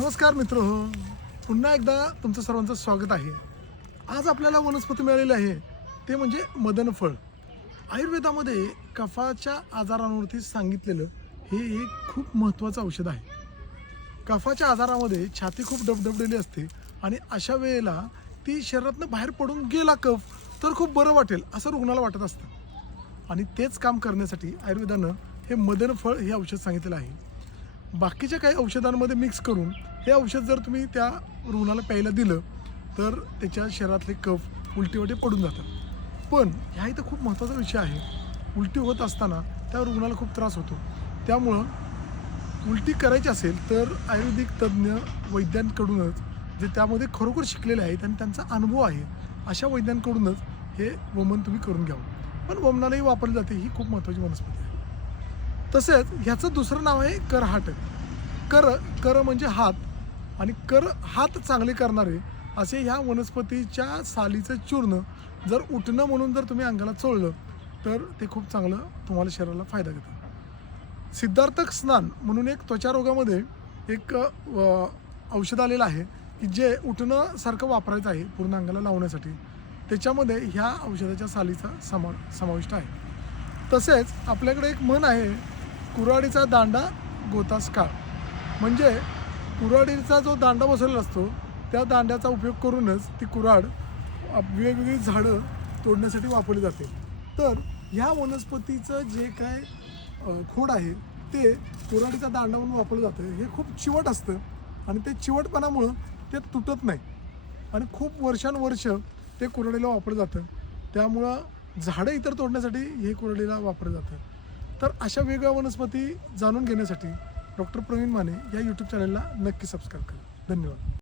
नमस्कार मित्र पुन्हा एकदा तुमचं सर्वांचं स्वागत आहे। आज आपल्याला वनस्पती मिळालेली आहे ते म्हणजे मदनफळ। आयुर्वेदामध्ये कफाच्या आजारांवरती सांगितलेलं हे एक खूप महत्त्वाचं औषध आहे। कफाच्या आजारामध्ये छाती खूप डबडबलेली असते आणि अशा वेळेला ती शरीरातून बाहेर पडून गेला कफ तर खूप बरं वाटेल असं रुग्णाला वाटत असतं आणि तेच काम करण्यासाठी आयुर्वेदानं हे मदनफळ हे औषध सांगितलेलं आहे। बाकीच्या काही औषधांमध्ये मिक्स करून हे औषध जर तुम्ही त्या रुग्णाला प्यायला दिलं तर त्याच्या शरीरातले कफ उलटीवाटे पडून जातात। पण ह्या इथं खूप महत्त्वाचा विषय आहे, उलटी होत असताना त्या रुग्णाला खूप त्रास होतो। त्यामुळं उलटी करायची असेल तर आयुर्वेदिक तज्ज्ञ वैद्यांकडूनच जे त्यामध्ये खरोखर शिकलेले आहेत आणि त्यांचा अनुभव आहे अशा वैद्यांकडूनच हे वमन तुम्ही करून घ्यावं। पण वमनालाही वापरली जाते, ही खूप महत्त्वाची वनस्पती आहे। तसेच ह्याचं दुसरं नाव आहे करहाट। कर म्हणजे हात आणि हात चांगले करणारे असे ह्या वनस्पतीच्या सालीचं चूर्ण जर उठणं म्हणून जर तुम्ही अंगाला चोळलं तर ते खूप चांगलं तुम्हाला शरीराला फायदा देतं। सिद्धार्थक स्नान म्हणून एक त्वचा रोगामध्ये एक औषध आलेलं आहे की जे उठणं सारखं वापरायचं आहे पूर्ण अंगाला लावण्यासाठी, त्याच्यामध्ये ह्या औषधाच्या सालीचा समाविष्ट आहे। तसेच आपल्याकडे एक म्हण आहे, कुऱ्हाडीचा दांडा गोतास काळ, म्हणजे कुऱ्हाडीचा जो दांडा बसवलेला असतो त्या दांड्याचा उपयोग करूनच ती कुऱ्हाड वेगवेगळी झाडं तोडण्यासाठी वापरली जाते। तर ह्या वनस्पतीचं जे काय खोड आहे ते कुऱ्हाडीचा दांडा म्हणून वापरलं जातं। हे खूप चिवट असतं आणि ते चिवटपणामुळं ते तुटत नाही आणि खूप वर्षानुवर्ष ते कुऱ्हाडीला वापरलं जातं। त्यामुळं झाडं इतर तोडण्यासाठी हे कुऱ्हाडीला वापरलं जातं। तर अशा वेगळ्या वनस्पती जाणून घेण्यासाठी डॉक्टर प्रवीण माने या यूट्यूब चॅनलला नक्की सबस्क्राईब करा। धन्यवाद।